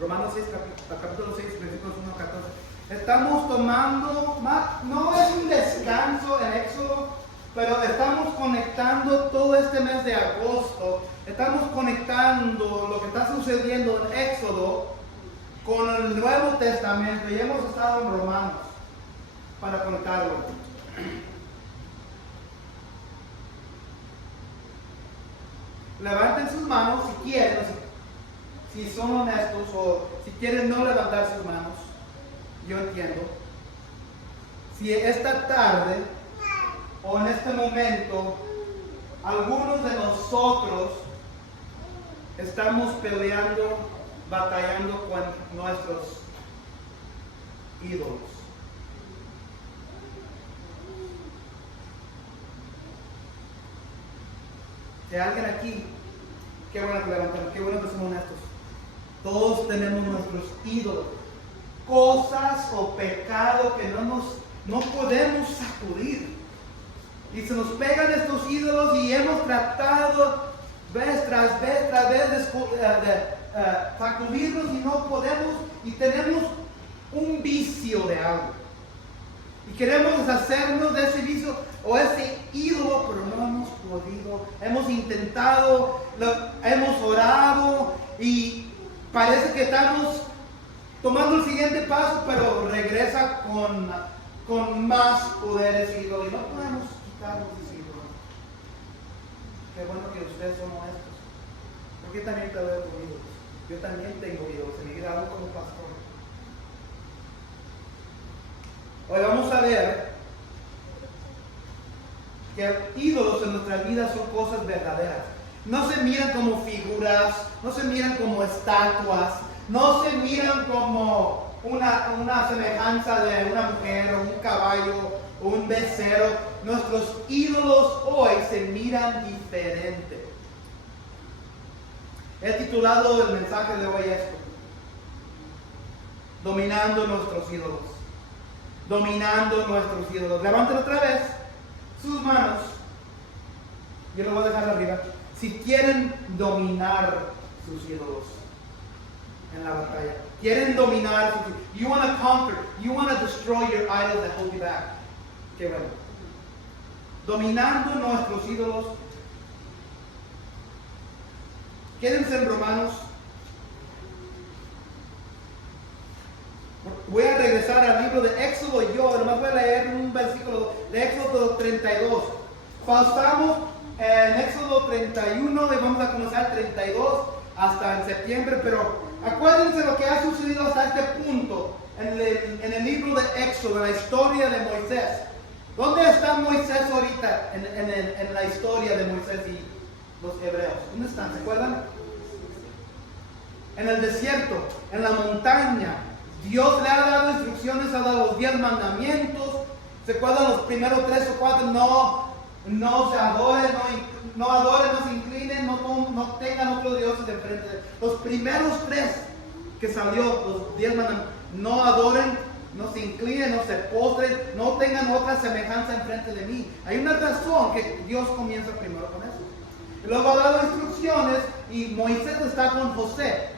Romanos 6, capítulo 6, versículos 1 a 14. Estamos tomando, no es un descanso en Éxodo, pero estamos conectando todo este mes de agosto. Estamos conectando lo que está sucediendo en Éxodo con el Nuevo Testamento y hemos estado en Romanos para conectarlo. Levanten sus manos si quieren, si son honestos o si quieren no levantar sus manos. Yo entiendo. Si esta tarde o en este momento algunos de nosotros estamos peleando, batallando con nuestros ídolos. Si hay alguien aquí, qué bueno que levantamos, qué bueno que somos honestos. Todos tenemos nuestros ídolos, cosas o pecados que no podemos sacudir. Y se nos pegan estos ídolos y hemos tratado vez tras vez de sacudirlos y no podemos, y tenemos un vicio de algo. Y queremos deshacernos de ese vicio o ese ídolo, pero no hemos podido. Hemos intentado, hemos orado y parece que estamos tomando el siguiente paso, pero regresa con más poder ese ídolo y no podemos quitarnos ese ídolo. Qué bueno que ustedes son honestos. Porque yo también peleo con ídolos. Yo también tengo ídolos en mi vida, aún como pastor. Hoy vamos a ver que ídolos en nuestras vidas son cosas verdaderas. No se miran como figuras, no se miran como estatuas, no se miran como una semejanza de una mujer o un caballo o un becerro. Nuestros ídolos hoy se miran diferente. He titulado el mensaje de hoy esto: dominando nuestros ídolos. Dominando nuestros ídolos. Levanten otra vez sus manos. Yo lo voy a dejar arriba. Si quieren dominar sus ídolos en la batalla, quieren dominar sus ídolos. You want to conquer. You want to destroy your idols that hold you back. Qué bueno. Dominando nuestros ídolos. Quédense en Romanos. Voy a regresar al libro de Éxodo. Yo nomás voy a leer un versículo de Éxodo 32. Pausamos en Éxodo 31 y vamos a comenzar 32 hasta en septiembre. Pero acuérdense lo que ha sucedido hasta este punto en el libro de Éxodo, en la historia de Moisés. ¿Dónde está Moisés ahorita en la historia de Moisés y los hebreos? ¿Dónde están? ¿Se acuerdan? En el desierto, en la montaña. Dios le ha dado instrucciones, ha dado los 10 mandamientos. ¿Se acuerdan los primeros 3 o 4? No se adoren, no adoren, no se inclinen, no tengan otros dioses enfrente de él. Los primeros 3 que salió, los 10 mandamientos: no adoren, no se inclinen, no se postren, no tengan otra semejanza enfrente de mí. Hay una razón que Dios comienza primero con eso. Y luego ha dado instrucciones y Moisés está con José.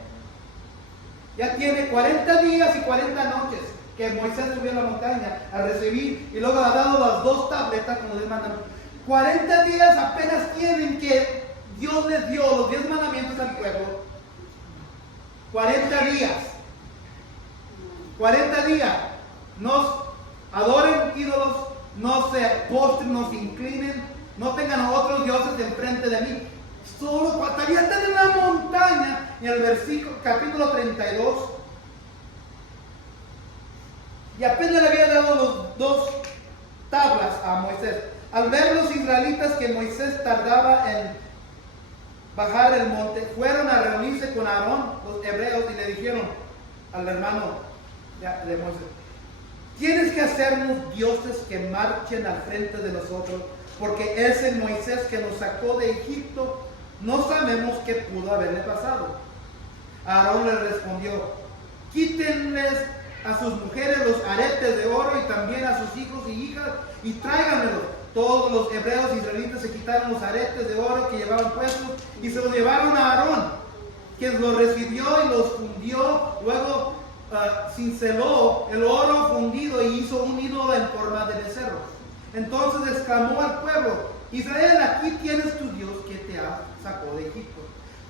Ya tiene 40 días y 40 noches que Moisés subió a la montaña a recibir, y luego ha dado las 2 tabletas como Dios manda. 40 días apenas tienen que Dios les dio los 10 mandamientos al pueblo. 40 días. 40 días. No adoren ídolos, no se postren, no se inclinen, no tengan otros dioses enfrente de mí. Solo todavía están en la montaña, y en el versículo, capítulo 32, y apenas le había dado los 2 tablas a Moisés. Al ver los israelitas que Moisés tardaba en bajar el monte, fueron a reunirse con Aarón, los hebreos, y le dijeron al hermano de Moisés: tienes que hacernos dioses que marchen al frente de nosotros, porque ese Moisés que nos sacó de Egipto, no sabemos qué pudo haberle pasado. Aarón le respondió: quítenles a sus mujeres los aretes de oro y también a sus hijos y hijas y tráiganmelos. Todos los hebreos israelitas se quitaron los aretes de oro que llevaban puestos y se los llevaron a Aarón. quien los recibió y los fundió, luego cinceló el oro fundido y hizo un ídolo en forma de becerro. Entonces exclamó al pueblo: Israel, aquí tienes tu Dios que te sacó de Egipto.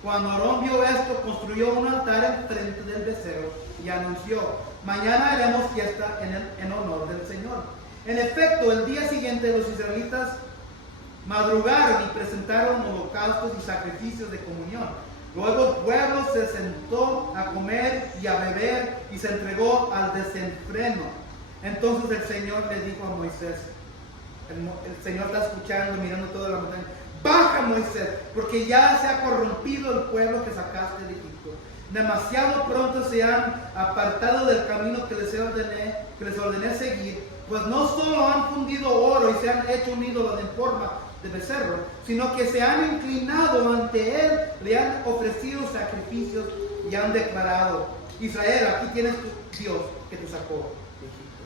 Cuando Aarón vio esto, construyó un altar en frente del becerro y anunció: mañana haremos fiesta en honor del Señor. En efecto, el día siguiente los israelitas madrugaron y presentaron holocaustos y sacrificios de comunión. Luego el pueblo se sentó a comer y a beber y se entregó al desenfreno. Entonces el Señor le dijo a Moisés, el Señor está escuchando, mirando toda la montaña: baja, Moisés, porque ya se ha corrompido el pueblo que sacaste de Egipto. Demasiado pronto se han apartado del camino que les ordené seguir, pues no solo han fundido oro y se han hecho un ídolo en forma de becerro, sino que se han inclinado ante él, le han ofrecido sacrificios y han declarado: Israel, aquí tienes tu Dios que te sacó de Egipto.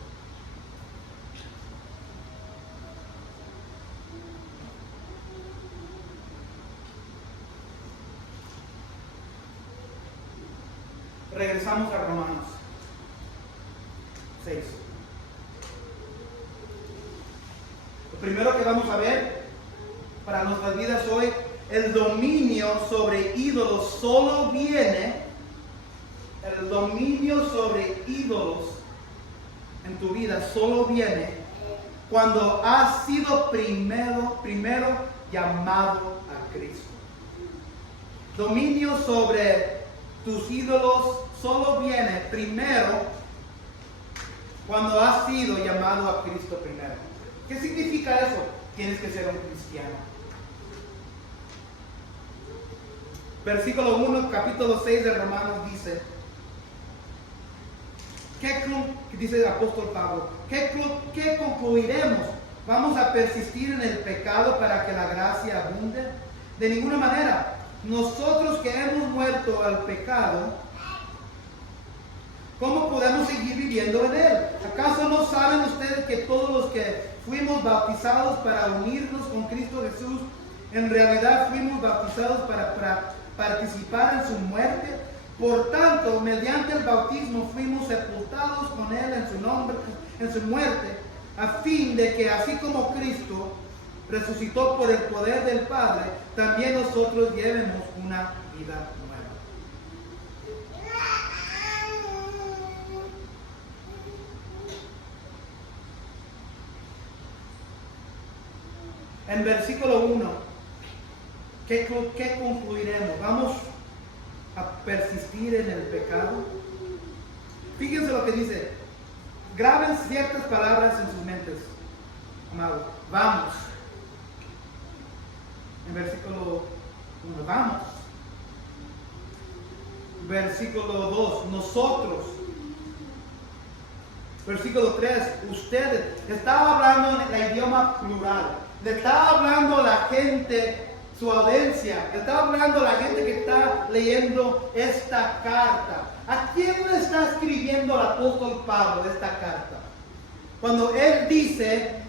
Regresamos a Romanos 6. Lo primero que vamos a ver para nuestras vidas hoy: el dominio sobre ídolos solo viene, el dominio sobre ídolos en tu vida solo viene cuando has sido primero llamado a Cristo. Dominio sobre tus ídolos solo viene primero cuando has sido llamado a Cristo primero. ¿Qué significa eso? Tienes que ser un cristiano. Versículo 1, capítulo 6 de Romanos dice, dice el apóstol Pablo, ¿qué concluiremos? ¿Vamos a persistir en el pecado para que la gracia abunde? De ninguna manera. Nosotros que hemos muerto al pecado, ¿cómo podemos seguir viviendo en él? ¿Acaso no saben ustedes que todos los que fuimos bautizados para unirnos con Cristo Jesús, en realidad fuimos bautizados para participar en su muerte? Por tanto, mediante el bautismo fuimos sepultados con él en su muerte, a fin de que así como Cristo resucitó por el poder del Padre, también nosotros llevemos una vida nueva. En versículo 1, ¿qué concluiremos? ¿Vamos a persistir en el pecado? Fíjense lo que dice. Graben ciertas palabras en sus mentes, amados. Vamos. En versículo 1, vamos. Versículo 2, nosotros. Versículo 3, ustedes. Estaba hablando en el idioma plural. Le estaba hablando a la gente, su audiencia. Le estaba hablando a la gente que está leyendo esta carta. ¿A quién le está escribiendo el apóstol Pablo esta carta? Cuando él dice,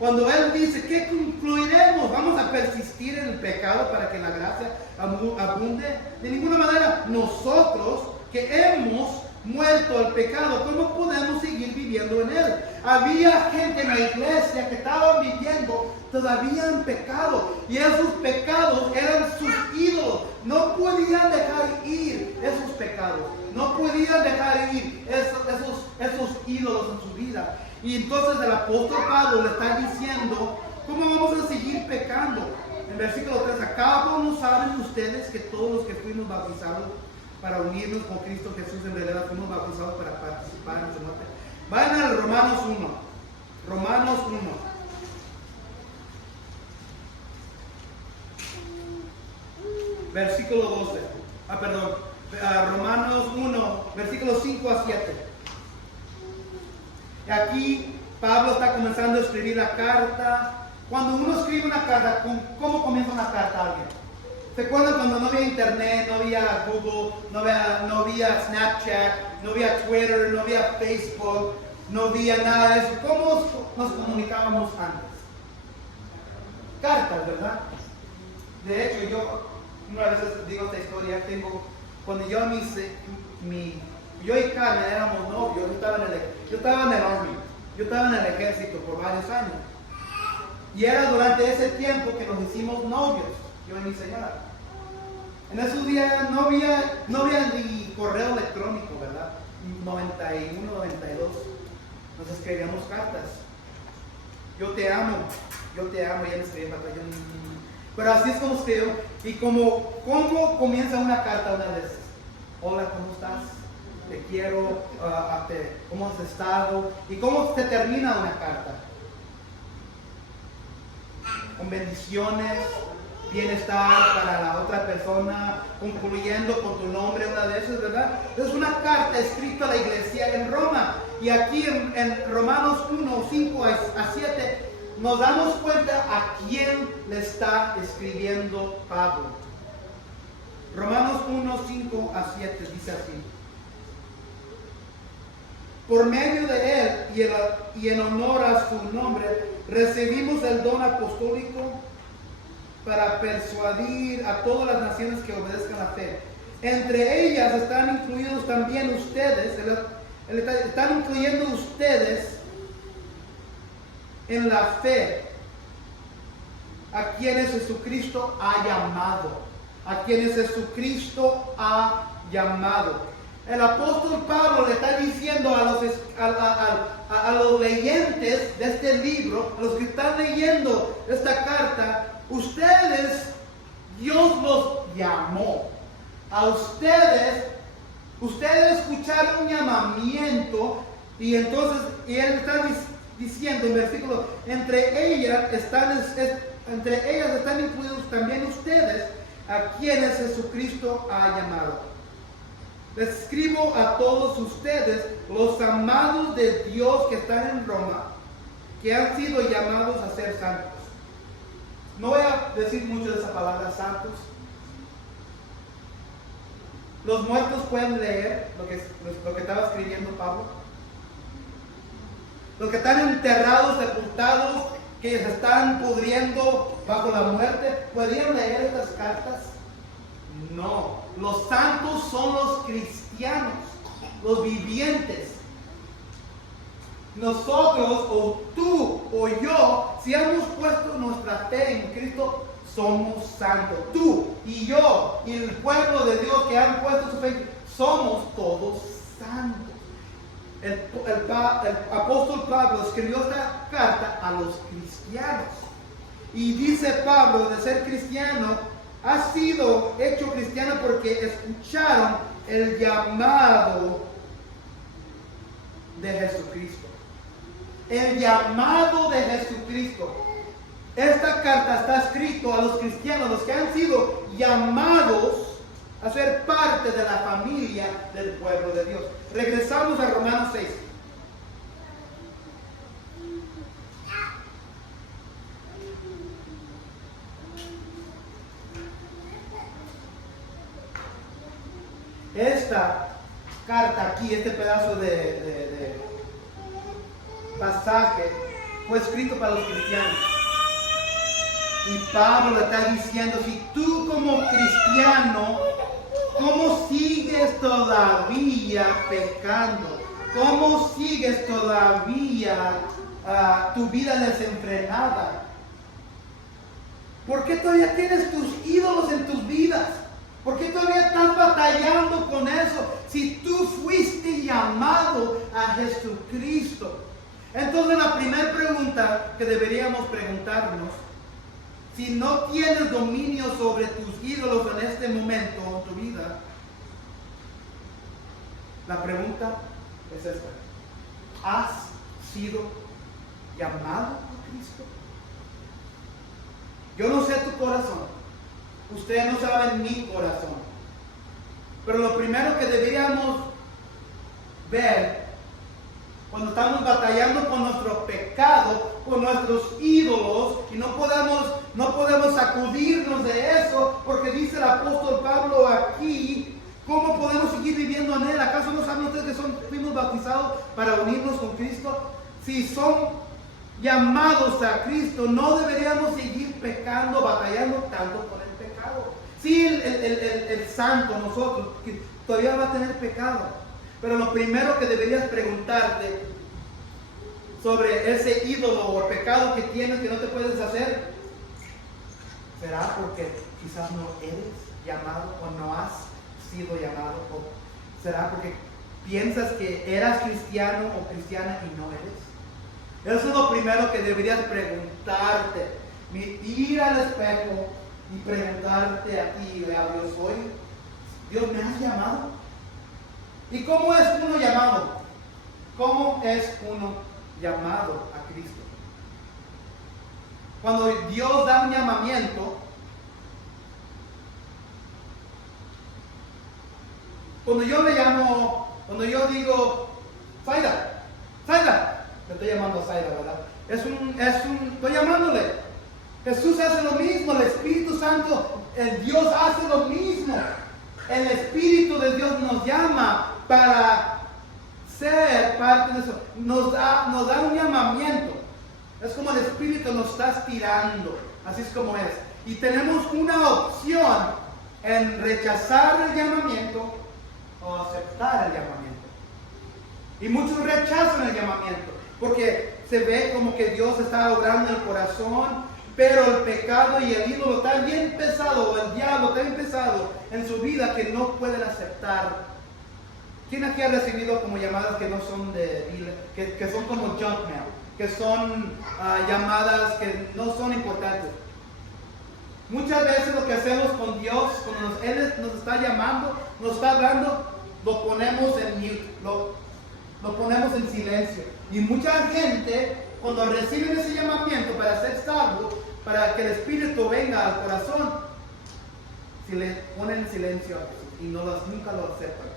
¿qué concluiremos? ¿Vamos a persistir en el pecado para que la gracia abunde? De ninguna manera. Nosotros que hemos muerto al pecado, ¿cómo podemos seguir viviendo en él? Había gente en la iglesia que estaban viviendo todavía en pecado, y esos pecados eran sus ídolos. No podían dejar ir esos pecados, no podían dejar ir esos ídolos en su vida. Y entonces el apóstol Pablo le está diciendo, ¿cómo vamos a seguir pecando? En versículo 3, ¿acaso no saben ustedes que todos los que fuimos bautizados para unirnos con Cristo Jesús, en realidad fuimos bautizados para participar en su muerte? Vayan al Romanos 1. Romanos 1. Versículo 12. Romanos 1, versículos 5 a 7. Y aquí Pablo está comenzando a escribir la carta. Cuando uno escribe una carta, ¿cómo comienza una carta a alguien? ¿Se acuerdan cuando no había internet, no había Google, no había Snapchat, no había Twitter, no había Facebook, no había nada de eso? ¿Cómo nos comunicábamos antes? Cartas, ¿verdad? De hecho, yo una vez digo esta historia, tengo cuando yo y Carmen éramos novios, yo estaba en el Army, yo estaba en el ejército por varios años. Y era durante ese tiempo que nos hicimos novios, yo y mi señora. En esos días no había ni correo electrónico, ¿verdad? 91, 92. Nos escribíamos cartas. Yo te amo, y él escribía cartas. Pero así es como escribió. Y ¿cómo comienza una carta una vez? Hola, ¿cómo estás? Te quiero, ¿cómo has estado? ¿Y cómo se termina una carta? Con bendiciones, bienestar para la otra persona, concluyendo con tu nombre una de esas, ¿verdad? Es una carta escrita a la iglesia en Roma. Y aquí en Romanos 1, 5 a 7, nos damos cuenta a quién le está escribiendo Pablo. Romanos 1, 5 a 7 dice así. Por medio de él y en honor a su nombre, recibimos el don apostólico para persuadir a todas las naciones que obedezcan la fe. Entre ellas están incluidos también ustedes, están incluyendo ustedes en la fe a quienes Jesucristo ha llamado. A quienes Jesucristo ha llamado. El apóstol Pablo le está diciendo a los leyentes de este libro, a los que están leyendo esta carta, ustedes, Dios los llamó. A ustedes escucharon un llamamiento, y entonces él está diciendo en versículo, entre ellas están incluidos también ustedes, a quienes Jesucristo ha llamado. Les escribo a todos ustedes, los amados de Dios que están en Roma, que han sido llamados a ser santos. No voy a decir mucho de esa palabra santos. Los muertos pueden leer lo que estaba escribiendo Pablo. Los que están enterrados, sepultados, que se están pudriendo bajo la muerte, ¿podrían leer estas cartas? No, los santos son los cristianos, los vivientes. Nosotros, o tú, o yo, si hemos puesto nuestra fe en Cristo, somos santos. Tú y yo y el pueblo de Dios que han puesto su fe, somos todos santos. El apóstol Pablo escribió esta carta a los cristianos. Y dice Pablo, de ser cristiano, ha sido hecho cristiano porque escucharon el llamado de Jesucristo. El llamado de Jesucristo. Esta carta está escrita a los cristianos, los que han sido llamados a ser parte de la familia del pueblo de Dios. Regresamos a Romanos 6. Esta carta aquí, este pedazo de pasaje, fue escrito para los cristianos. Y Pablo le está diciendo, si tú como cristiano, ¿cómo sigues todavía pecando? ¿Cómo sigues todavía tu vida desenfrenada? ¿Por qué todavía tienes tus ídolos en tus vidas? ¿Por qué todavía estás batallando con eso? Si tú fuiste llamado a Jesucristo. Entonces la primera pregunta que deberíamos preguntarnos, si no tienes dominio sobre tus ídolos en este momento en tu vida, la pregunta es esta: ¿has sido llamado por Cristo? Yo no sé tu corazón. Ustedes no saben mi corazón. Pero lo primero que deberíamos ver cuando estamos batallando con nuestro pecado, con nuestros ídolos, y no podemos sacudirnos de eso, porque dice el apóstol Pablo aquí, ¿cómo podemos seguir viviendo en él? ¿Acaso no saben ustedes que fuimos bautizados para unirnos con Cristo? Si son llamados a Cristo, no deberíamos seguir pecando, batallando tanto con el pecado. Sí, el santo, nosotros, que todavía va a tener pecado. Pero lo primero que deberías preguntarte sobre ese ídolo o pecado que tienes que no te puedes hacer, ¿será porque quizás no eres llamado o no has sido llamado? ¿O será porque piensas que eras cristiano o cristiana y no eres? Eso es lo primero que deberías preguntarte. Ir al espejo y preguntarte a ti, a Dios, hoy, Dios, ¿me has llamado? ¿Y cómo es uno llamado? ¿Cómo es uno llamado a Cristo? Cuando Dios da un llamamiento, cuando yo le llamo, cuando yo digo, Zaida, le estoy llamando a Zaida, ¿verdad? Estoy llamándole. Jesús hace lo mismo, el Espíritu Santo, el Dios hace lo mismo. El Espíritu de Dios nos llama para ser parte de eso. Nos da un llamamiento. Es como el Espíritu nos está estirando. Así es como es. Y tenemos una opción en rechazar el llamamiento o aceptar el llamamiento. Y muchos rechazan el llamamiento porque se ve como que Dios está obrando en el corazón, pero el pecado y el ídolo está bien pesado, o el diablo está bien pesado en su vida que no pueden aceptar. ¿Quién aquí ha recibido como llamadas que no son que son como junk mail, que son llamadas que no son importantes? Muchas veces lo que hacemos con Dios, cuando Él nos está llamando, nos está hablando, lo ponemos en mute, lo ponemos en silencio. Y mucha gente, cuando reciben ese llamamiento para ser salvos, para que el Espíritu venga al corazón, si le ponen en silencio y nunca lo aceptan.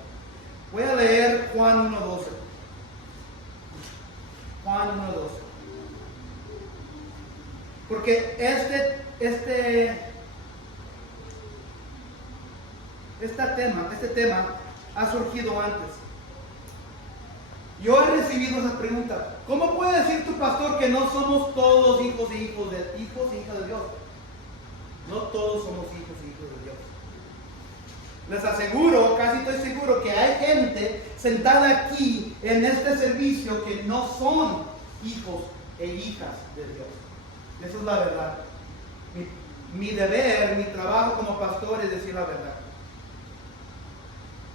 Voy a leer Juan 1:12. Juan 1:12. Porque este tema ha surgido antes. Yo he recibido esa pregunta. ¿Cómo puede decir tu pastor que no somos todos hijos e hijas de Dios? No todos somos hijos e hijos de Dios. Les aseguro, casi estoy seguro, que hay gente sentada aquí en este servicio que no son hijos e hijas de Dios. Esa es la verdad. Mi deber, mi trabajo como pastor es decir la verdad.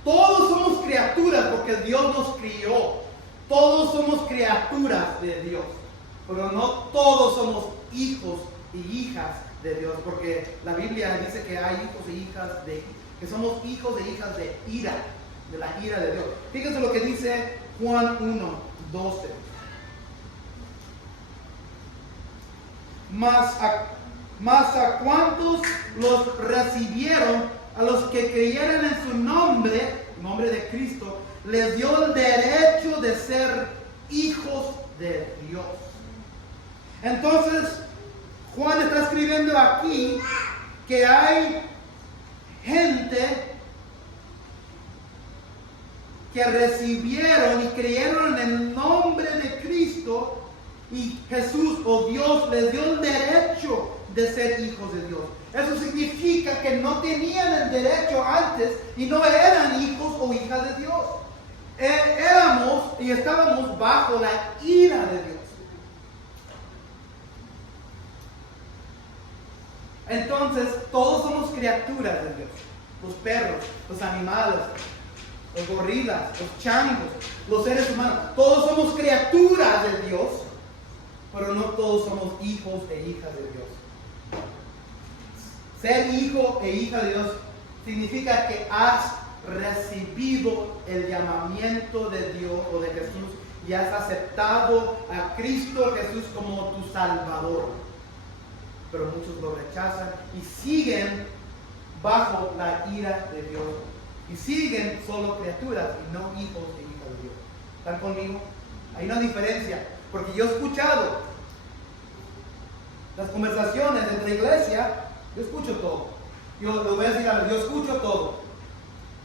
Todos somos criaturas porque Dios nos crió. Todos somos criaturas de Dios. Pero no todos somos hijos y hijas de Dios. Porque la Biblia dice que hay hijos e hijas que somos hijos e hijas de ira. De la ira de Dios. Fíjense lo que dice Juan 1:12. Mas a cuantos los recibieron, a los que creyeron en su nombre de Cristo, les dio el derecho de ser hijos de Dios. Entonces, Juan está escribiendo aquí que hay gente que recibieron y creyeron en el nombre de Cristo, y Jesús o Dios les dio el derecho de ser hijos de Dios. Eso significa que no tenían el derecho antes y no eran hijos o hijas de Dios. Éramos y estábamos bajo la ira de Dios. Entonces, todos somos criaturas de Dios. Los perros, los animales, los gorilas, los changos, los seres humanos. Todos somos criaturas de Dios, pero no todos somos hijos e hijas de Dios. Ser hijo e hija de Dios significa que has recibido el llamamiento de Dios o de Jesús y has aceptado a Cristo Jesús como tu Salvador. Pero muchos lo rechazan y siguen bajo la ira de Dios. Y siguen solo criaturas y no hijos e hijas de Dios. ¿Están conmigo? Hay una diferencia. Porque yo he escuchado las conversaciones entre iglesia. Yo escucho todo. Yo lo voy a decir, yo escucho todo.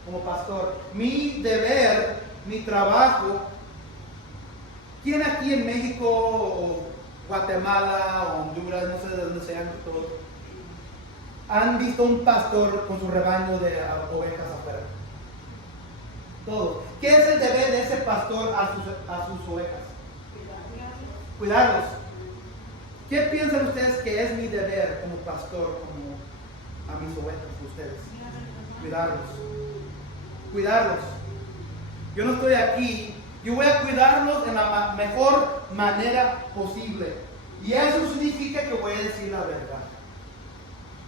Como pastor, mi deber, mi trabajo. ¿Quién aquí en México o Guatemala o Honduras, no sé de dónde sean todos, han visto un pastor con su rebaño de ovejas afuera? Todos. ¿Qué es el deber de ese pastor a sus ovejas? Cuidarlos. ¿Qué piensan ustedes que es mi deber como pastor, como a mis ovejas, ustedes? Cuidarlos. Cuidarlos. Yo no estoy aquí. Yo voy a cuidarlos en la mejor manera posible. Y eso significa que voy a decir la verdad.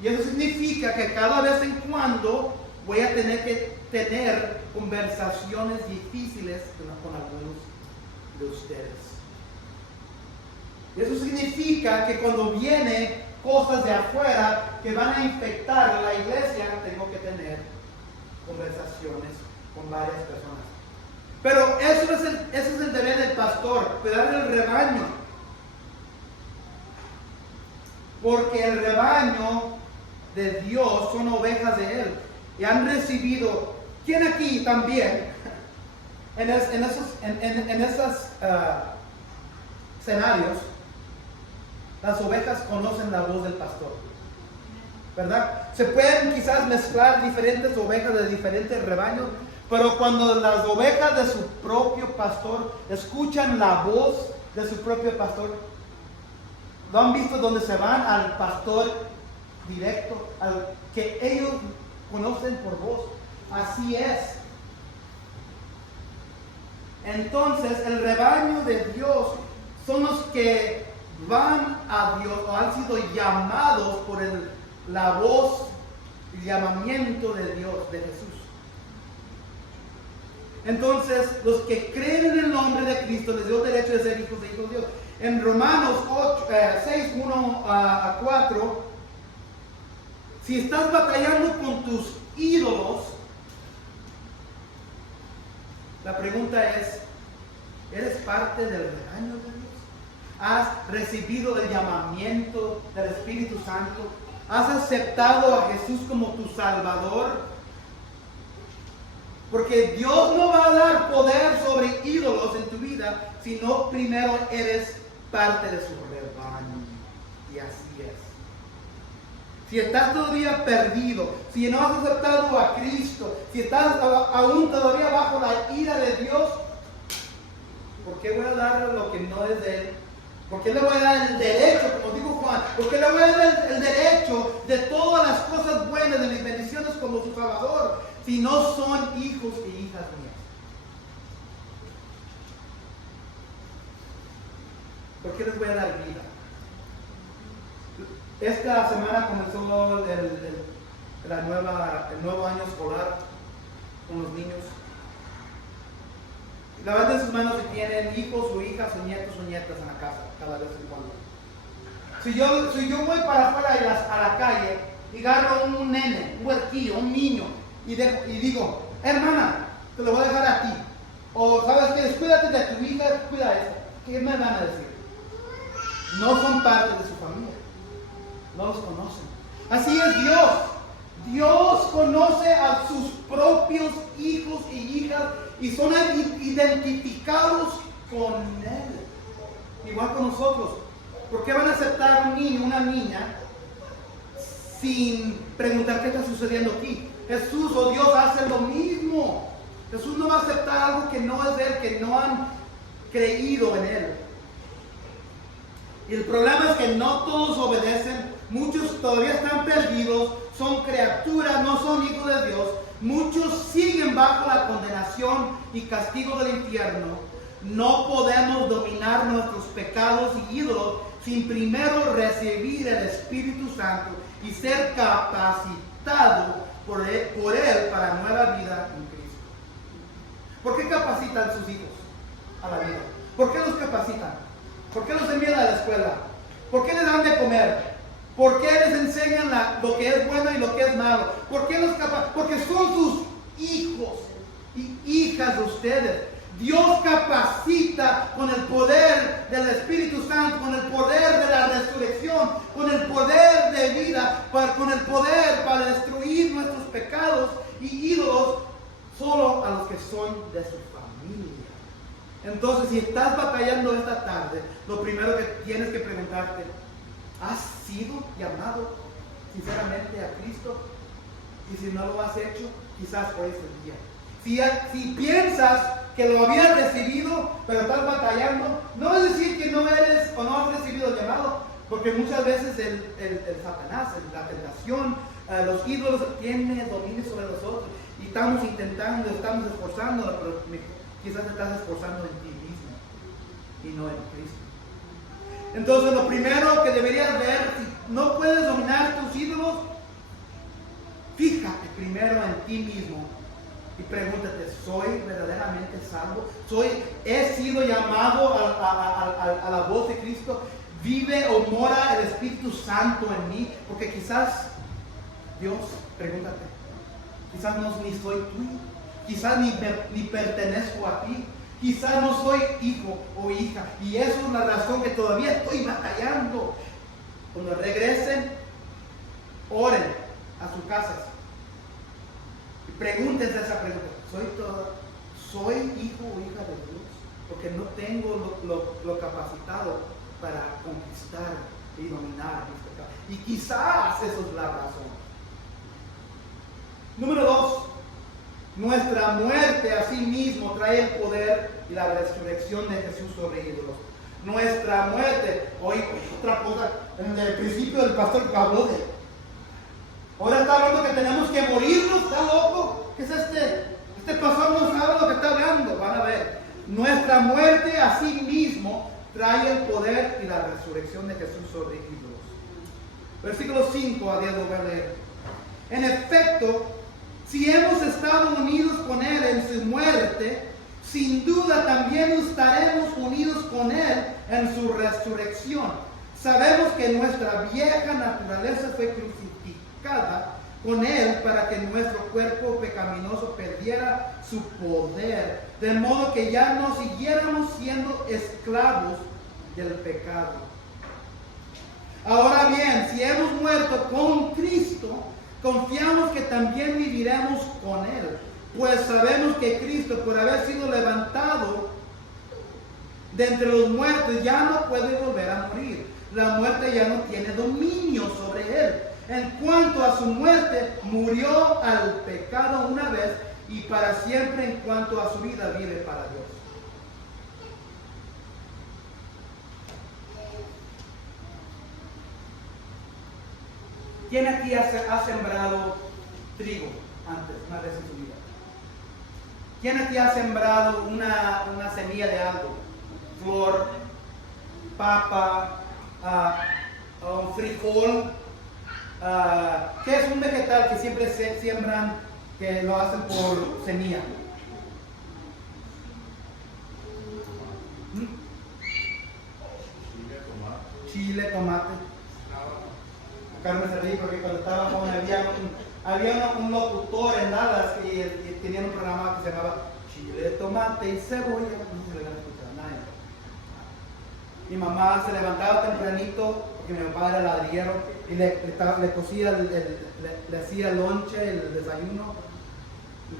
Y eso significa que cada vez en cuando voy a tener que tener conversaciones difíciles con algunos de ustedes. Y eso significa que cuando vienen cosas de afuera que van a infectar a la iglesia, tengo que tener conversaciones con varias personas. Pero ese es el deber del pastor, cuidar el rebaño. Porque el rebaño de Dios son ovejas de Él. Y han recibido, ¿quién aquí también? En esos escenarios, las ovejas conocen la voz del pastor, ¿verdad? Se pueden quizás mezclar diferentes ovejas de diferentes rebaños, pero cuando las ovejas de su propio pastor escuchan la voz de su propio pastor, ¿lo han visto donde se van al pastor directo, al que ellos conocen por voz? Así es. Entonces el rebaño de Dios son los que van a Dios o han sido llamados por la voz, el llamamiento de Dios, de Jesús. Entonces, los que creen en el nombre de Cristo les dio derecho de ser hijos de Dios. En Romanos 6, 1 a 4, si estás batallando con tus ídolos, la pregunta es, ¿eres parte del rebaño de Dios? ¿Has recibido el llamamiento del Espíritu Santo? ¿Has aceptado a Jesús como tu Salvador? Porque Dios no va a dar poder sobre ídolos en tu vida, sino primero eres parte de su rebaño. Y así es. Si estás todavía perdido, si no has aceptado a Cristo, si estás aún todavía bajo la ira de Dios, ¿por qué voy a darle lo que no es de Él? ¿Por qué le voy a dar el derecho, como dijo Juan? ¿Por qué le voy a dar el derecho de todas las cosas buenas, de mis bendiciones como su Salvador, si no son hijos e hijas mías? ¿Por qué les voy a dar vida? Esta semana comenzó el nuevo año escolar con los niños. Levanten sus manos si tienen hijos o hijas o nietos o nietas en la casa, cada vez en cuando. Si yo voy para afuera a la calle y agarro un nene, un huerquillo, un niño, y digo, hermana, te lo voy a dejar a ti. O sabes que descuídate de tu hija, cuida esto. ¿Qué me van a decir? No son parte de su familia. No los conocen. Así es Dios. Dios conoce a sus propios hijos y hijas y son identificados con Él. Igual con nosotros. ¿Por qué van a aceptar un niño, una niña, sin preguntar qué está sucediendo aquí? Jesús o Dios hace lo mismo. Jesús no va a aceptar algo que no es de Él, que no han creído en Él. Y el problema es que no todos obedecen. Muchos todavía están perdidos, son criaturas, no son hijos de Dios. Muchos siguen bajo la condenación y castigo del infierno. No podemos dominar nuestros pecados y ídolos sin primero recibir el Espíritu Santo y ser capacitado por Él para nueva vida en Cristo. ¿Por qué capacitan sus hijos a la vida? ¿Por qué los capacitan? ¿Por qué los envían a la escuela? ¿Por qué les dan de comer? ¿Por qué les enseñan lo que es bueno y lo que es malo? ¿Por qué los capacitan? Porque son sus hijos y hijas de ustedes. Dios capacita con el poder del Espíritu Santo, con el poder de la resurrección, con el poder de vida, con el poder para destruir nuestros pecados y ídolos, solo a los que son de su familia. Entonces, si estás batallando esta tarde, lo primero que tienes que preguntarte, ¿has sido llamado? sinceramente a Cristo? Y si no lo has hecho, quizás hoy es el día. Si piensas que lo habías recibido, pero estás batallando, no es decir que no eres o no has recibido el llamado, porque muchas veces el Satanás, la tentación, los ídolos tienen dominio sobre nosotros y estamos intentando, estamos esforzándonos, pero quizás te estás esforzando en ti mismo y no en Cristo. Entonces lo primero que deberías ver, si no puedes dominar tus ídolos, fíjate primero en ti mismo y pregúntate, ¿soy verdaderamente salvo? ¿He sido llamado a la voz de Cristo? ¿Vive o mora el Espíritu Santo en mí? Porque quizás, Dios, pregúntate, quizás no ni soy tuyo, quizás ni pertenezco a ti, quizás no soy hijo o hija, y eso es la razón que todavía estoy batallando. Cuando regresen, oren a sus casas y pregúntense esa pregunta: ¿soy hijo o hija de Dios? Porque no tengo lo capacitado para conquistar y dominar mis pecados. Y quizás eso es la razón. Número 2, nuestra muerte a sí mismo trae el poder y la resurrección de Jesús sobre ídolos. Nuestra muerte, hoy otra cosa, en el principio el pastor habló de, ahora está hablando que tenemos que morirnos. ¿Está loco? ¿Qué es este pastor? No sabe lo que está hablando. Van a ver, nuestra muerte a sí mismo trae el poder y la resurrección de Jesús sobre ídolos. Versículo 5 a 10 lo voy a leer. En efecto, si hemos estado unidos con Él en su muerte, sin duda también estaremos unidos con Él en su resurrección. Sabemos que nuestra vieja naturaleza fue crucificada con Él para que nuestro cuerpo pecaminoso perdiera su poder, de modo que ya no siguiéramos siendo esclavos del pecado. Ahora bien, si hemos muerto con Cristo, confiamos que también viviremos con Él, pues sabemos que Cristo, por haber sido levantado de entre los muertos, ya no puede volver a morir. La muerte ya no tiene dominio sobre Él. En cuanto a su muerte, murió al pecado una vez y para siempre. En cuanto a su vida, vive para Dios. ¿Quién aquí ha sembrado trigo antes, una vez en su vida? ¿Quién aquí ha sembrado una semilla de algo? Flor, papa, un frijol. ¿Qué es un vegetal que siempre se siembran, que lo hacen por semilla? Chile, tomate. Carmen se ríe porque cuando estaba joven había un locutor en Dallas que tenía un programa que se llamaba Chile, tomate y cebolla. No se le van a escuchar a nadie. Mi mamá se levantaba tempranito, porque mi papá era ladrillero, y le cocía, le hacía el lonche, el desayuno,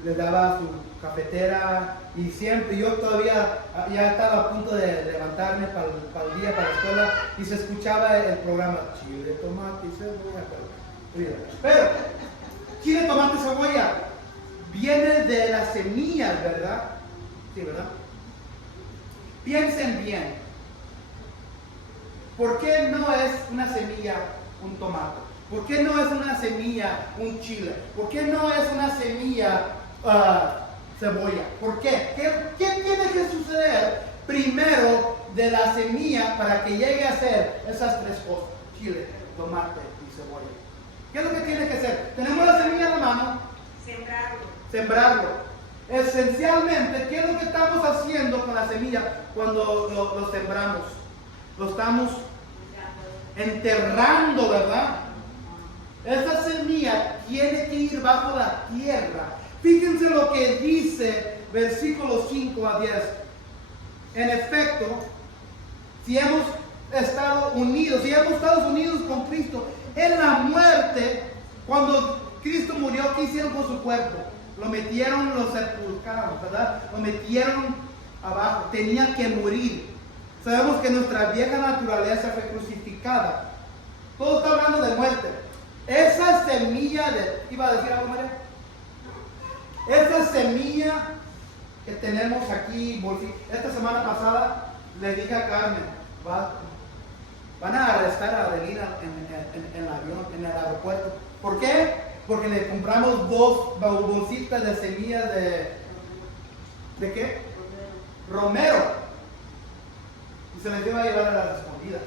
le daba su cafetera, y siempre, yo todavía ya estaba a punto de levantarme para el día, para la escuela, y se escuchaba el programa chile, tomate y cebolla. Pero chile, tomate y cebolla viene de las semillas, ¿verdad? Sí, ¿verdad? Piensen bien. ¿Por qué no es una semilla un tomate? ¿Por qué no es una semilla un chile? ¿Por qué no es una semilla cebolla? ¿Por qué? ¿Qué tiene que suceder primero de la semilla para que llegue a ser esas tres cosas? Chile, tomate y cebolla. ¿Qué es lo que tiene que ser? Tenemos la semilla en la mano. Sembrarlo. Esencialmente, ¿qué es lo que estamos haciendo con la semilla cuando lo sembramos? Lo estamos enterrando, ¿verdad? Esa semilla tiene que ir bajo la tierra. Fíjense lo que dice versículos 5 a 10. En efecto, si hemos estado unidos con Cristo en la muerte, cuando Cristo murió, ¿qué hicieron con su cuerpo? Lo metieron, lo sepultaron, ¿verdad? Lo metieron abajo, tenía que morir. Sabemos que nuestra vieja naturaleza fue crucificada. Todo está hablando de muerte. Esa semilla ¿iba a decir algo, María? Esa semilla que tenemos aquí, esta semana pasada le dije a Carmen, van a arrestar a Adelina en el avión, en el aeropuerto. ¿Por qué? Porque le compramos 2 bolsitas de semillas ¿de qué? Romero. Y se les iba a llevar a las escondidas.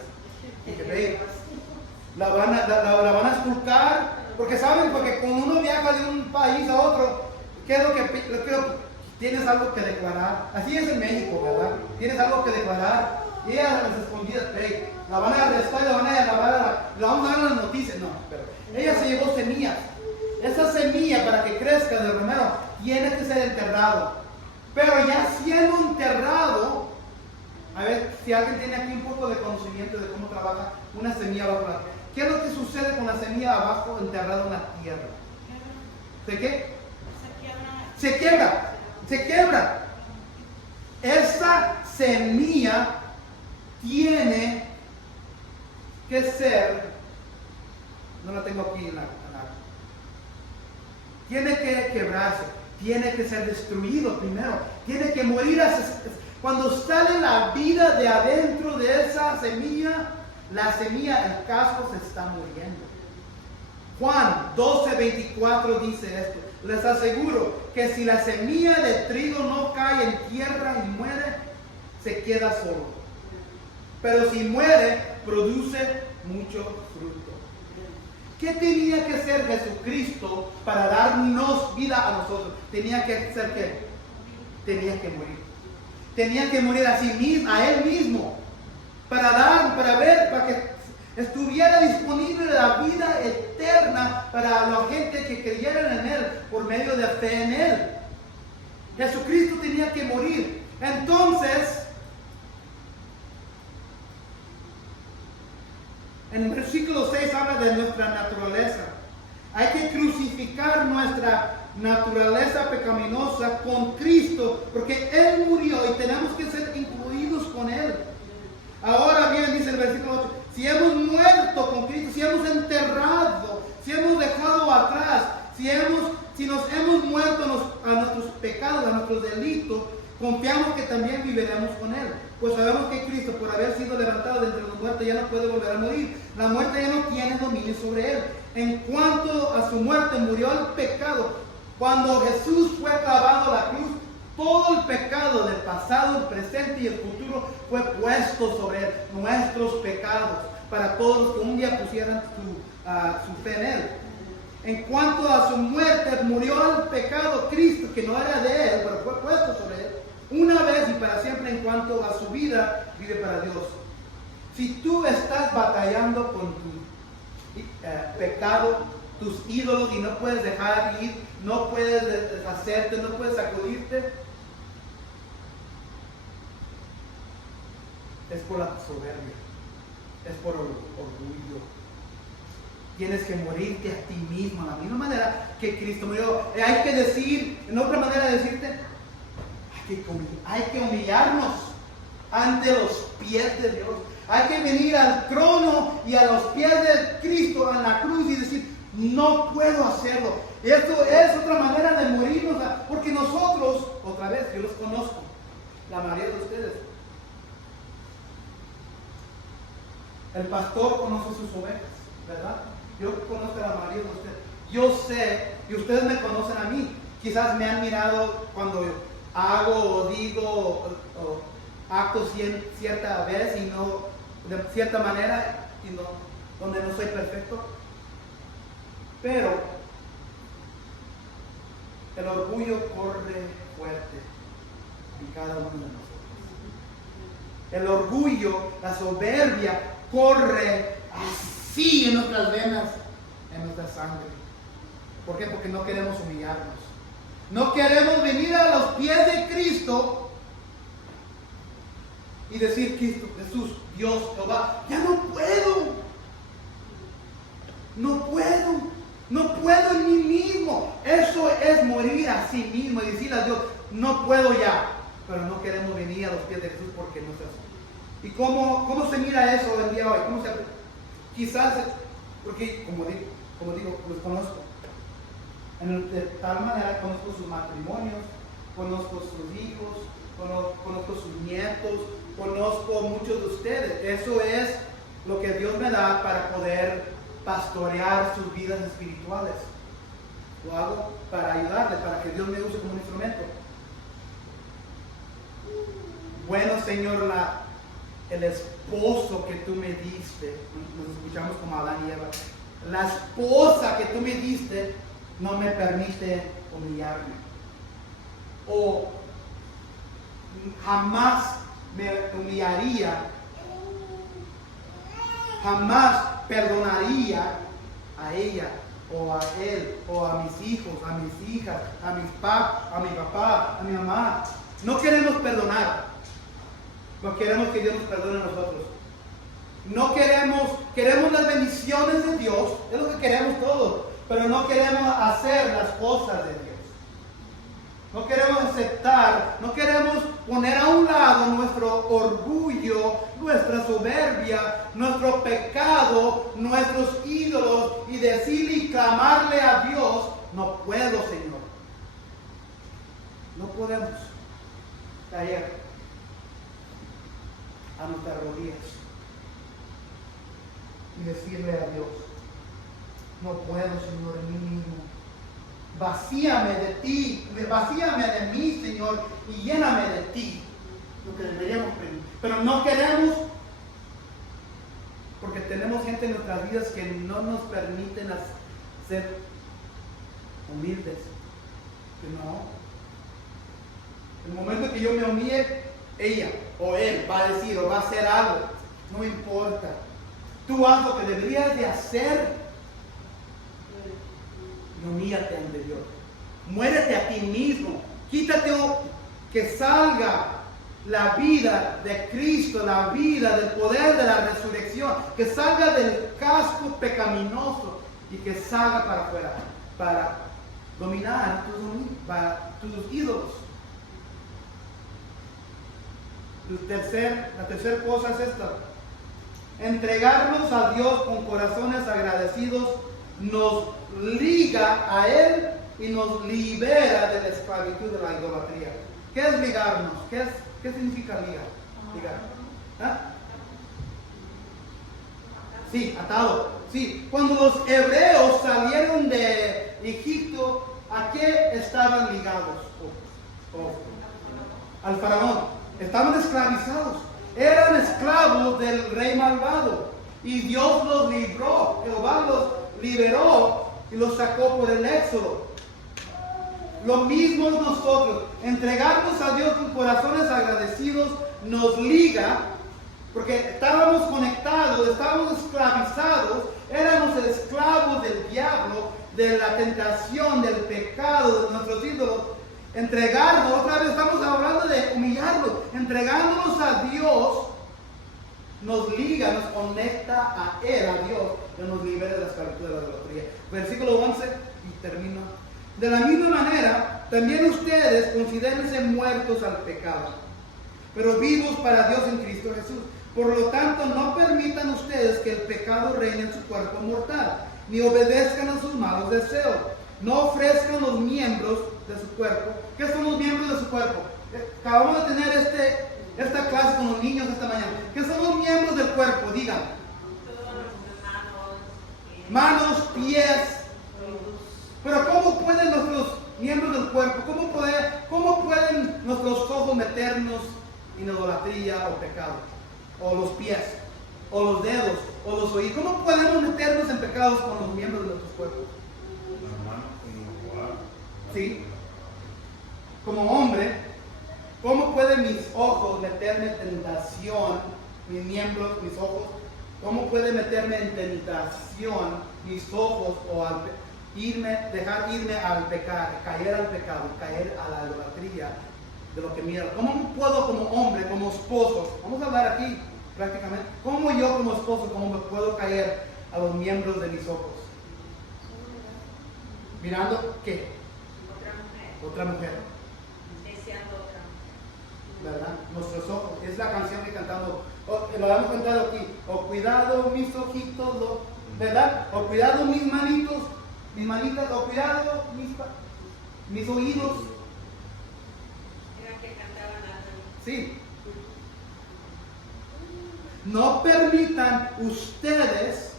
La van a esculcar, porque saben, porque cuando uno viaja de un país a otro, ¿qué es lo que tienes algo que declarar? Así es en México, ¿verdad? Tienes algo que declarar. Y ellas a las escondidas, la van a arrestar, la van a llevar, la vamos a dar en las noticias. No, pero ella se llevó semillas. Esa semilla, para que crezca de romero, tiene que ser enterrado. Pero ya siendo enterrado, a ver si alguien tiene aquí un poco de conocimiento de cómo trabaja una semilla bajo la tierra. ¿Qué es lo que sucede con la semilla abajo enterrada en la tierra? ¿De qué? Se quiebra. Esa semilla tiene que ser, no la tengo aquí tiene que quebrarse, tiene que ser destruido primero, tiene que morir. Cuando sale la vida de adentro de esa semilla, la semilla, el casco se está muriendo. Juan 12:24 dice esto: les aseguro que si la semilla de trigo no cae en tierra y muere, se queda solo. Pero si muere, produce mucho fruto. ¿Qué tenía que hacer Jesucristo para darnos vida a nosotros? Tenía que hacer ¿qué? Tenía que morir. Tenía que morir a sí mismo, a Él mismo, para que estuviera disponible la vida eterna para la gente que creyera en Él por medio de fe en Él. Jesucristo tenía que morir. Entonces, en el versículo 6 habla de nuestra naturaleza. Hay que crucificar nuestra naturaleza pecaminosa con Cristo, porque Él murió y tenemos que ser incluidos con Él. Ahora bien, dice el versículo 8, si hemos muerto con Cristo, si hemos enterrado, si hemos dejado atrás, si nos hemos muerto a nuestros pecados, a nuestros delitos, confiamos que también viviremos con Él. Pues sabemos que Cristo, por haber sido levantado de entre los muertos, ya no puede volver a morir. La muerte ya no tiene dominio sobre Él. En cuanto a su muerte, murió el pecado. Cuando Jesús fue clavado a la cruz, todo el pecado del pasado, el presente y el futuro fue puesto sobre Él. Nuestros pecados, para todos los que un día pusieran su fe en Él. En cuanto a su muerte, murió el pecado Cristo, que no era de Él, pero fue puesto sobre Él. Una vez y para siempre. En cuanto a su vida, vive para Dios. Si tú estás batallando con tu pecado, tus ídolos, y no puedes dejar ir, no puedes deshacerte, no puedes sacudirte, es por la soberbia, es por orgullo. Tienes que morirte a ti mismo, de la misma manera que Cristo murió. Hay que decir, en otra manera de decirte, hay que humillarnos ante los pies de Dios. Hay que venir al trono y a los pies de Cristo en la cruz y decir, no puedo hacerlo. Esto es otra manera de morirnos, porque nosotros, otra vez, yo los conozco, la mayoría de ustedes. El pastor conoce sus ovejas, ¿verdad? Yo conozco a la mayoría de ustedes. Yo sé, y ustedes me conocen a mí. Quizás me han mirado cuando hago o digo o acto cierta vez y no de cierta manera, y no, donde no soy perfecto. Pero el orgullo corre fuerte en cada uno de nosotros. El orgullo, la soberbia corre así en nuestras venas, en nuestra sangre. ¿Por qué? Porque no queremos humillarnos. No queremos venir a los pies de Cristo y decir, Cristo, Jesús, Dios, Jehová, ya no puedo. No puedo en mí mismo. Eso es morir a sí mismo y decirle a Dios, no puedo ya. Pero no queremos venir a los pies de Jesús porque no se hace. ¿Y cómo se mira eso el día de hoy? Quizás, porque como digo, como digo, los conozco. De tal manera conozco sus matrimonios, conozco sus hijos, conozco sus nietos, conozco muchos de ustedes. Eso es lo que Dios me da para poder pastorear sus vidas espirituales. Lo hago para ayudarle, para que Dios me use como un instrumento. Bueno, Señor, el esposo que tú me diste, nos escuchamos como Adán y Eva, la esposa que tú me diste no me permite humillarme. O jamás me humillaría, jamás perdonaría a ella o a él o a mis hijos, a mis hijas, a mi papá, a mi mamá. No queremos perdonar, no queremos que Dios nos perdone a nosotros. No queremos las bendiciones de Dios, es lo que queremos todos, pero no queremos hacer las cosas de Dios. No queremos aceptar, no queremos poner a un lado nuestro orgullo, nuestra soberbia, nuestro pecado, nuestros ídolos y decirle y clamarle a Dios, no puedo, Señor. No podemos caer a nuestras rodillas y decirle a Dios, no puedo, Señor, en mí mismo. Vacíame de ti, vacíame de mí, Señor, y lléname de ti. Lo que deberíamos pedir. Pero no queremos, porque tenemos gente en nuestras vidas que no nos permiten ser humildes. Que no. El momento que yo me humille, ella o él va a decir o va a hacer algo. No importa. Tú haz lo que deberías de hacer. Y humíllate ante Dios. Muérete a ti mismo. Quítate que salga la vida de Cristo, la vida del poder de la resurrección, que salga del casco pecaminoso y que salga para afuera, para dominar tus ídolos. La tercera cosa es esta: entregarnos a Dios con corazones agradecidos nos liga a Él y nos libera de la esclavitud de la idolatría. ¿Qué es ligarnos? ¿Qué significa ligar? ¿Ah? Sí, atado. Sí, cuando los hebreos salieron de Egipto, ¿a qué estaban ligados? Al faraón. Estaban esclavizados. Eran esclavos del rey malvado. Y Dios los libró. Jehová los liberó y los sacó por el éxodo. Lo mismo nosotros. Entregarnos a Dios con corazones agradecidos nos liga, porque estábamos conectados, estábamos esclavizados, éramos esclavos del diablo, de la tentación, del pecado, de nuestros ídolos. Entregarnos, otra vez estamos hablando de humillarnos, entregándonos a Dios nos liga, nos conecta a Él, a Dios, y nos libera de la esclavitud de la idolatría. Versículo 11, y termino. De la misma manera, también ustedes considérense muertos al pecado, pero vivos para Dios en Cristo Jesús. Por lo tanto, no permitan ustedes que el pecado reine en su cuerpo mortal, ni obedezcan a sus malos deseos. No ofrezcan los miembros de su cuerpo. ¿Qué son los miembros de su cuerpo? Acabamos de tener esta clase con los niños esta mañana. ¿Qué son los miembros del cuerpo? Digan. Manos, pies. Pero ¿cómo pueden nuestros miembros del cuerpo, cómo pueden nuestros ojos meternos en idolatría o pecado? O los pies, o los dedos, o los oídos. ¿Cómo podemos meternos en pecados con los miembros de nuestros cuerpos? Sí. Como hombre, ¿cómo pueden mis ojos meterme en tentación? Mis miembros, mis ojos. ¿Cómo puede meterme en tentación mis ojos o dejar irme al pecado, caer al pecado, caer a la idolatría de lo que miro? ¿Cómo puedo como hombre, como esposo? Vamos a hablar aquí prácticamente. ¿Cómo yo como esposo, cómo me puedo caer a los miembros de mis ojos? Mirando ¿qué? Otra mujer. Deseando otra mujer. ¿Verdad? Nuestros ojos. Es la canción que cantamos. Lo hemos cantado aquí. Oh, cuidado mis ojitos, ¿verdad? O cuidado mis manitos, mis manitas, o cuidado mis oídos. Era que cantaban algo. Sí. No permitan ustedes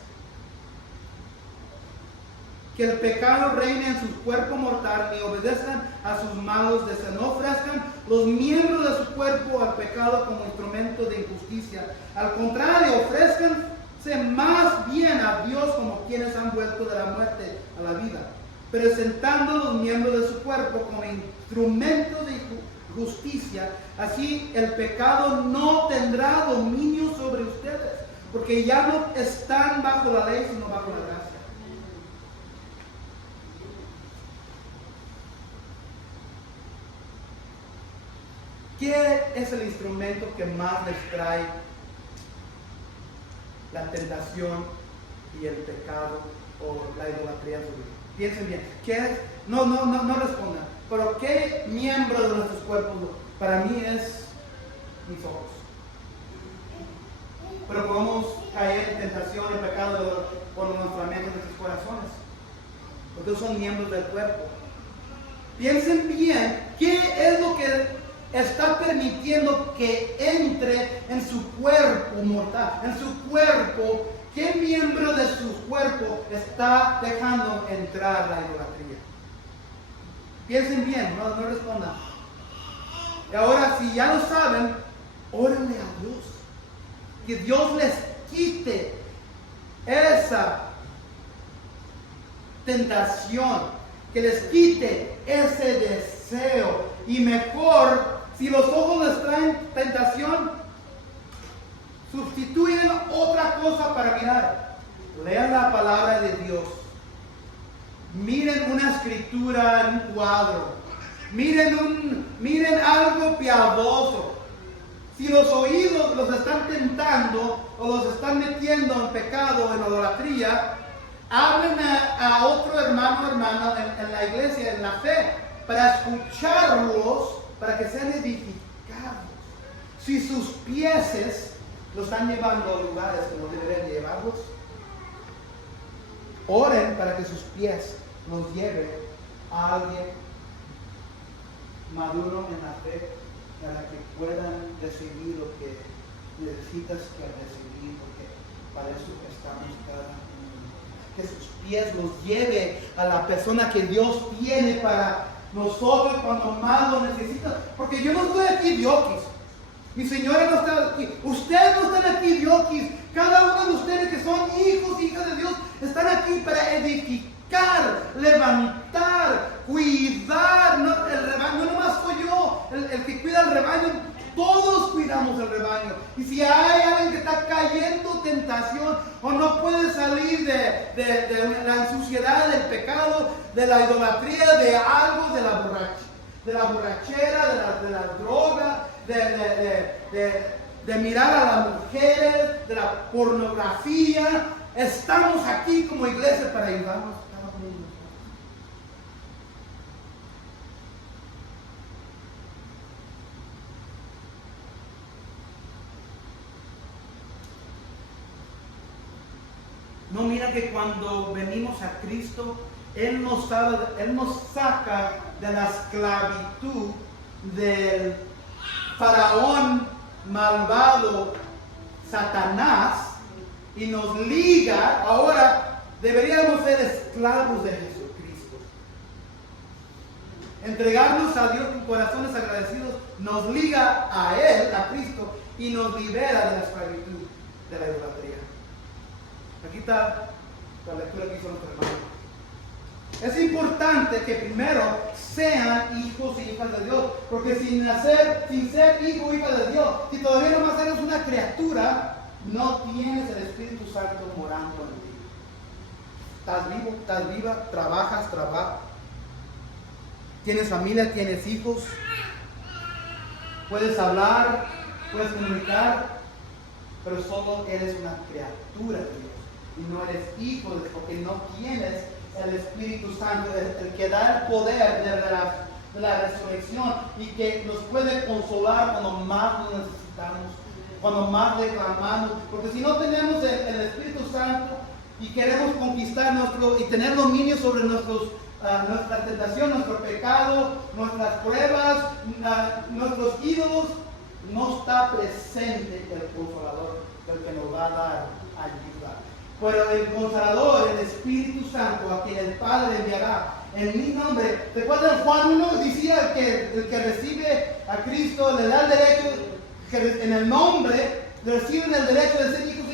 que el pecado reine en su cuerpo mortal, ni obedezcan a sus malos deseos. No ofrezcan los miembros de su cuerpo al pecado como instrumento de injusticia. Al contrario, ofrezcanse más bien a Dios como quienes han vuelto de la muerte a la vida, presentando los miembros de su cuerpo como instrumentos de justicia. Así el pecado no tendrá dominio sobre ustedes, porque ya no están bajo la ley, sino bajo la gracia. ¿Qué es el instrumento que más les trae la tentación y el pecado o la idolatría en su vida? Piensen bien. ¿Qué es? No respondan. Pero ¿qué miembro de nuestros cuerpos? Para mí es mis ojos. Pero podemos caer en tentación, en pecado por nuestra mente, nuestros corazones. Porque son miembros del cuerpo. Piensen bien, ¿qué es lo que está permitiendo que entre en su cuerpo mortal? En su cuerpo, ¿qué miembro de su cuerpo está dejando entrar la idolatría? Piensen bien, no respondan. Y ahora, si ya lo saben, órenle a Dios. Que Dios les quite esa tentación, que les quite ese deseo. Y mejor, si los ojos les traen tentación, sustituyen otra cosa para mirar. Lean la palabra de Dios. Miren una escritura en un cuadro. Miren algo piadoso. Si los oídos los están tentando o los están metiendo en pecado, en idolatría, hablen a otro hermano o hermana en la iglesia, en la fe, para escucharlos, para que sean edificados. Si sus pies los están llevando a lugares que no deberían llevarlos, oren para que sus pies los lleven a alguien maduro en la fe, para que puedan recibir lo que necesitas que recibir, porque para eso estamos cada uno. Que sus pies los lleve a la persona que Dios tiene para nosotros cuando más lo necesitan. Porque yo no estoy aquí diokis. Mi señora no está aquí. Ustedes no están aquí diokis. Cada uno de ustedes que son hijos e hijas de Dios están aquí para edificar, levantar, cuidar. No, el rebaño no nomás soy yo el que cuida el rebaño. Todos cuidamos el rebaño. Y si hay alguien que está cayendo en tentación o no puede salir de la suciedad, del pecado, de la idolatría, de algo, de la borrachera, de la droga, de mirar a las mujeres, de la pornografía, estamos aquí como iglesia para ayudarnos cada uno. No mira que cuando venimos a Cristo, Él nos saca de la esclavitud del faraón malvado Satanás y nos liga. Ahora deberíamos ser esclavos de Jesucristo. Entregarnos a Dios con corazones agradecidos nos liga a Él, a Cristo, y nos libera de la esclavitud de la idolatría. Aquí está la lectura que hizo nuestro hermano. Es importante que primero sean hijos e hijas de Dios, porque sin ser hijo o hija de Dios, si todavía no más eres una criatura, no tienes el Espíritu Santo morando en ti. Estás vivo, estás viva, trabajas, tienes familia, tienes hijos, puedes hablar, puedes comunicar, pero solo eres una criatura de Dios y no eres hijo de Dios, porque no tienes el Espíritu Santo, el que da el poder de la resurrección y que nos puede consolar cuando más lo necesitamos, cuando más reclamamos. Porque si no tenemos el Espíritu Santo y queremos y tener dominio sobre nuestra tentación, nuestro pecado, nuestras pruebas, nuestros ídolos, no está presente el Consolador, el que nos va a dar ayuda. Pero el Consolador, el Espíritu Santo, a quien el Padre enviará en mi nombre. ¿Recuerdan Juan 1? Decía que el que recibe a Cristo le da el derecho, que en el nombre reciben el derecho de ser hijos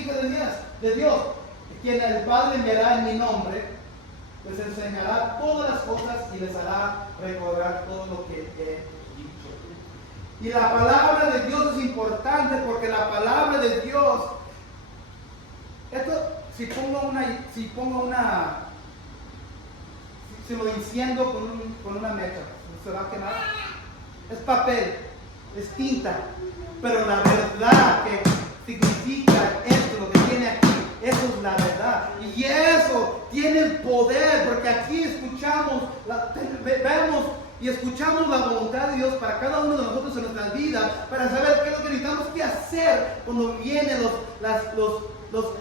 de Dios. Quien el Padre enviará en mi nombre, les enseñará todas las cosas y les hará recordar todo lo que he dicho. Y la palabra de Dios es importante porque la palabra de Dios, esto, si lo enciendo con una mecha, ¿se va a quemar? Es papel, es tinta, pero la verdad que significa esto, lo que tiene aquí, eso es la verdad. Y eso tiene el poder, porque aquí vemos y escuchamos la voluntad de Dios para cada uno de nosotros en nuestras vidas, para saber qué es lo que necesitamos que hacer cuando vienen los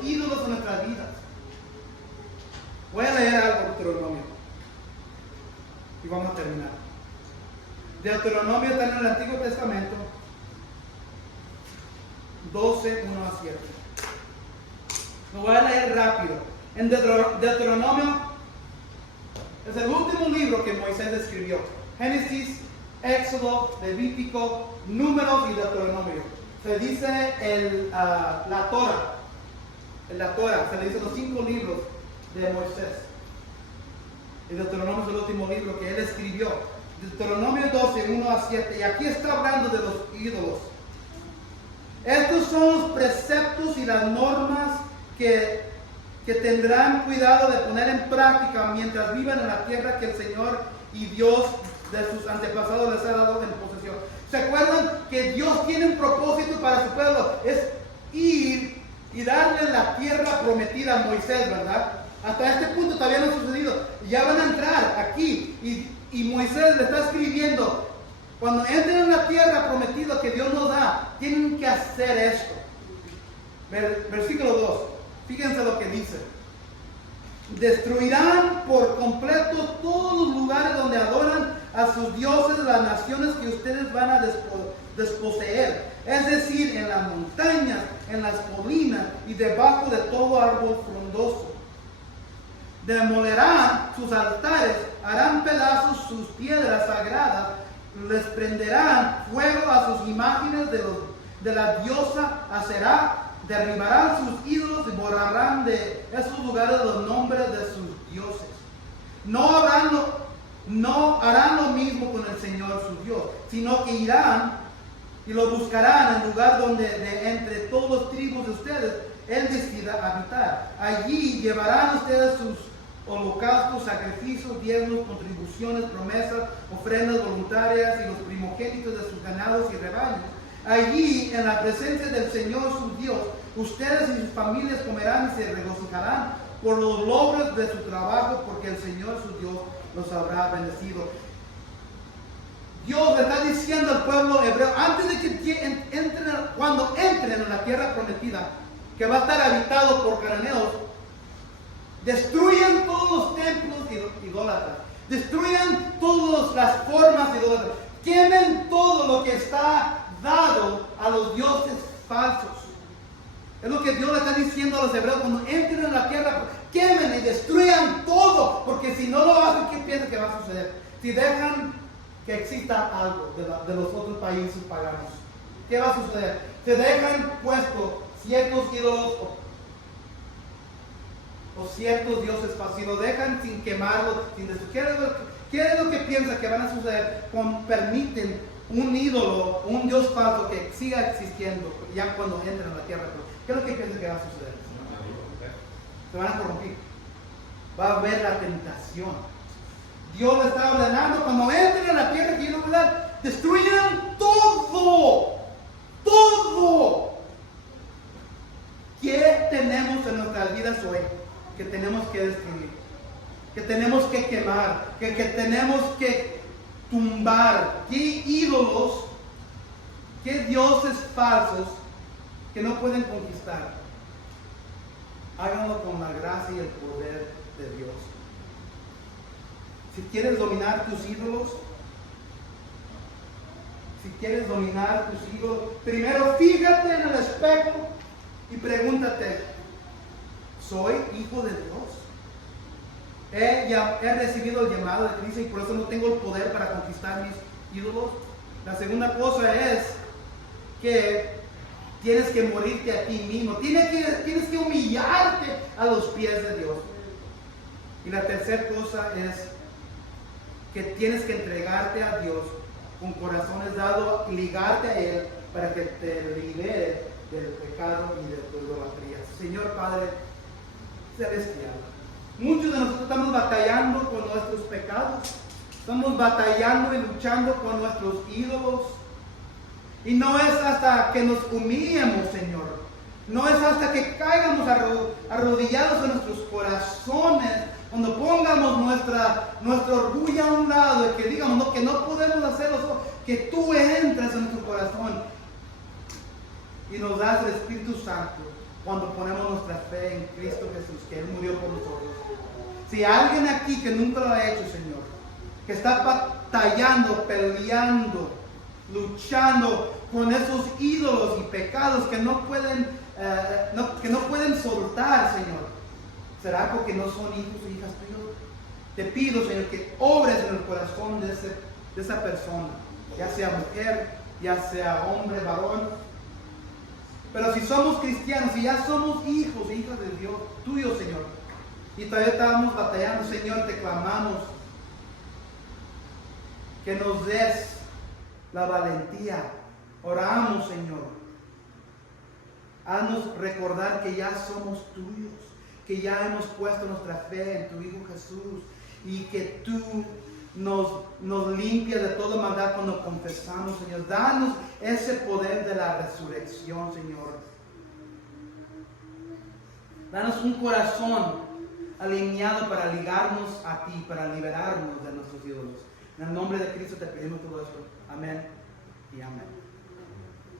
ídolos en nuestras vidas. Voy a leer algo de Deuteronomio y vamos a terminar. Deuteronomio está en el Antiguo Testamento 12, 1 a 7. Lo voy a leer rápido. En Deuteronomio es el último libro que Moisés escribió. Génesis, Éxodo, Levítico, Números y Deuteronomio. Se dice la Torah. La Torah, se le dice los 5 libros de Moisés. El Deuteronomio es el último libro que él escribió. Deuteronomio 12, 1 a 7. Y aquí está hablando de los ídolos. Estos son los preceptos y las normas que tendrán cuidado de poner en práctica mientras vivan en la tierra que el Señor y Dios de sus antepasados les ha dado en posesión. ¿Se acuerdan que Dios tiene un propósito para su pueblo? Es ir y darle la tierra prometida a Moisés, ¿verdad? Hasta este punto todavía no ha sucedido. Ya van a entrar aquí y Moisés le está escribiendo: cuando entren en la tierra prometida que Dios nos da, tienen que hacer esto. Versículo 2. Fíjense lo que dice. Destruirán por completo todos los lugares donde adoran a sus dioses, las naciones que ustedes van a desposeer. Es decir, en las montañas, en las colinas y debajo de todo árbol frondoso. Demolerán sus altares, harán pedazos sus piedras sagradas, les prenderán fuego a sus imágenes de la diosa Aserá, derribarán sus ídolos y borrarán de esos lugares los nombres de sus dioses. No harán lo mismo con el Señor su Dios, sino que irán y lo buscarán en el lugar donde de entre todas las tribus de ustedes Él decida habitar. Allí llevarán ustedes sus holocaustos, sacrificios, diezmos, contribuciones, promesas, ofrendas voluntarias y los primogénitos de sus ganados y rebaños. Allí, en la presencia del Señor su Dios, ustedes y sus familias comerán y se regocijarán por los logros de su trabajo, porque el Señor su Dios los habrá bendecido. Dios le está diciendo al pueblo hebreo, antes de que cuando entren en la tierra prometida, que va a estar habitado por cananeos, destruyan todos los templos idólatras, destruyan todas las formas idólatras, quemen todo lo que está dado a los dioses falsos. Es lo que Dios le está diciendo a los hebreos: cuando entren en la tierra, quemen y destruyan todo, porque si no lo hacen, ¿qué piensan que va a suceder? Si dejan que exista algo de los otros países paganos, ¿qué va a suceder? Se dejan puestos ciertos ídolos o ciertos dioses falsos, si lo dejan sin quemarlo, sin destruir. ¿Qué es lo que piensa que van a suceder cuando permiten un ídolo, un dios falso que siga existiendo ya cuando entren en la tierra? ¿Qué es lo que piensa que va a suceder? Se van a corromper. Va a haber la tentación. Dios le está ordenando: cuando entren en la tierra que yo les voy a dar, destruyan todo. Todo. ¿Qué tenemos en nuestras vidas hoy que tenemos que destruir? Que tenemos que quemar, que tenemos que tumbar. ¿Qué ídolos, qué dioses falsos que no pueden conquistar? Háganlo con la gracia y el poder de Dios. Si quieres dominar tus ídolos, primero fíjate en el espejo y pregúntate, ¿soy hijo de Dios? He recibido el llamado de Cristo y por eso no tengo el poder para conquistar mis ídolos. La segunda cosa es que tienes que morirte a ti mismo. Tienes que humillarte a los pies de Dios. Y la tercera cosa es que tienes que entregarte a Dios con corazones dados y ligarte a Él para que te libere del pecado y de tu idolatría. Señor Padre Celestial, muchos de nosotros estamos batallando con nuestros pecados, estamos batallando y luchando con nuestros ídolos. Y no es hasta que nos humillemos, Señor. No es hasta que caigamos arrodillados en nuestros corazones, cuando pongamos nuestro orgullo a un lado y que digamos que no podemos hacerlo, que tú entras en nuestro corazón y nos das el Espíritu Santo cuando ponemos nuestra fe en Cristo Jesús, que Él murió por nosotros. Si hay alguien aquí que nunca lo ha hecho, Señor, que está batallando, peleando, luchando con esos ídolos y pecados que no pueden soltar, Señor, ¿será porque no son hijos o hijas tuyos? Te pido, Señor, que obres en el corazón de esa persona, ya sea mujer, ya sea hombre, varón. Pero si somos cristianos, si ya somos hijos e hijas de Dios, tuyo, Señor, y todavía estamos batallando, Señor, te clamamos que nos des la valentía. Oramos, Señor. Haznos recordar que ya somos tuyos, que ya hemos puesto nuestra fe en tu Hijo Jesús y que tú nos limpias de toda maldad cuando confesamos, Señor. Danos ese poder de la resurrección, Señor. Danos un corazón alineado para ligarnos a ti, para liberarnos de nuestros ídolos. En el nombre de Cristo te pedimos todo esto. Amén y amén.